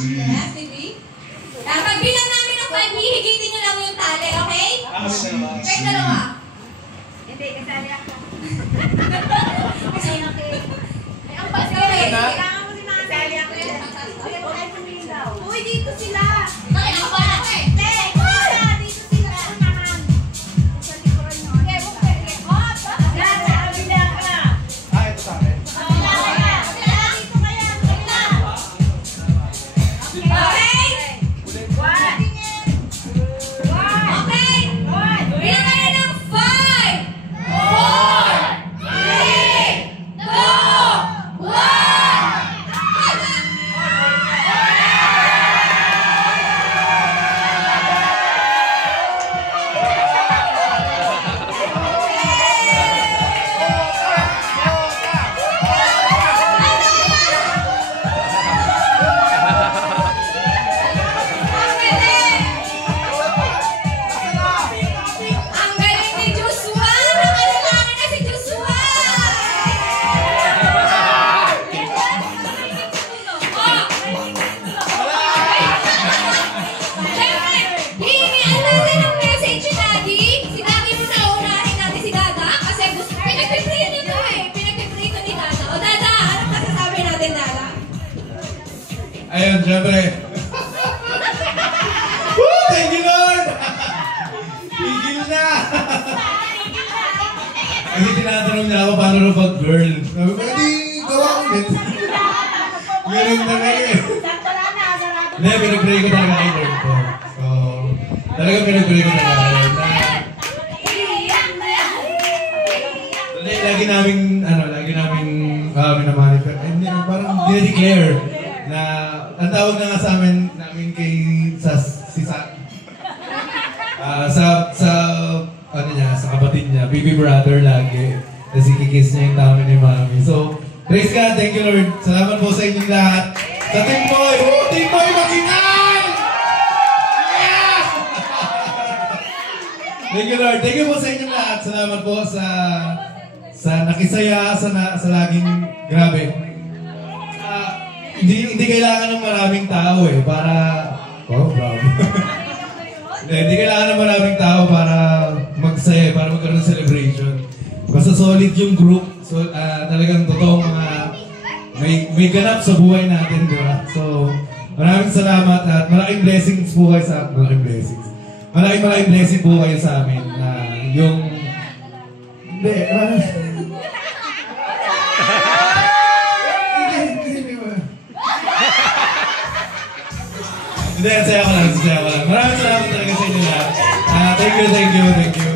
Yes, baby. Pag bilang namin ng 5, hihigitin nyo lang yung tali, okay? Kahit dalawa. Hindi, kasali ako. Kasi ang pagkakay. Kailangan mo si Mami. Kasali ako. Uy, dito sila. Nakita ko na. Hindi, dito sila. Unahan. Sa likuran nyo. Okay, bukay. Hop! Gata, kabila ka. Ito sa akin. Ayun, syempre. Woo! Thank you, Lord! Tigil na! Kasi tinatanong niya ako paano rin pag-girl. Sabi ko, hindi, gawa ulit. Ganun na kayo eh. Hindi, pinag-pray ko talaga kay Lord ko. So, talagang pinag-pray ko talaga kay Lord. Lagi naming minamanifer. Parang dinideclare na ang tawag na nga sa namin kay si Sa kapatid niya, baby brother lagi. Kasi kikiss niya yung tama ni Mami. So, praise God, thank you Lord. Salamat po sa inyong lahat. Sa Team Boy! Team Boy Makinay! Yeah! Thank you Lord. Thank you po sa inyong lahat. Salamat po sa nakisaya, sa laging grabe. Hindi kailangan ng maraming tao eh, para... Oh, bravo. Hindi kailangan ng maraming tao para magsaya, para magkaroon ng celebration. Basta solid yung group, so, talagang totoong mga... May ganap sa buhay natin, di ba? So, maraming salamat at malaking blessings po kayo sa... Malaking blessing po kayo sa amin. Yung... Hindi, Hindi, saya ko lang. Maraming salamat talaga sa inyo lahat. Thank you.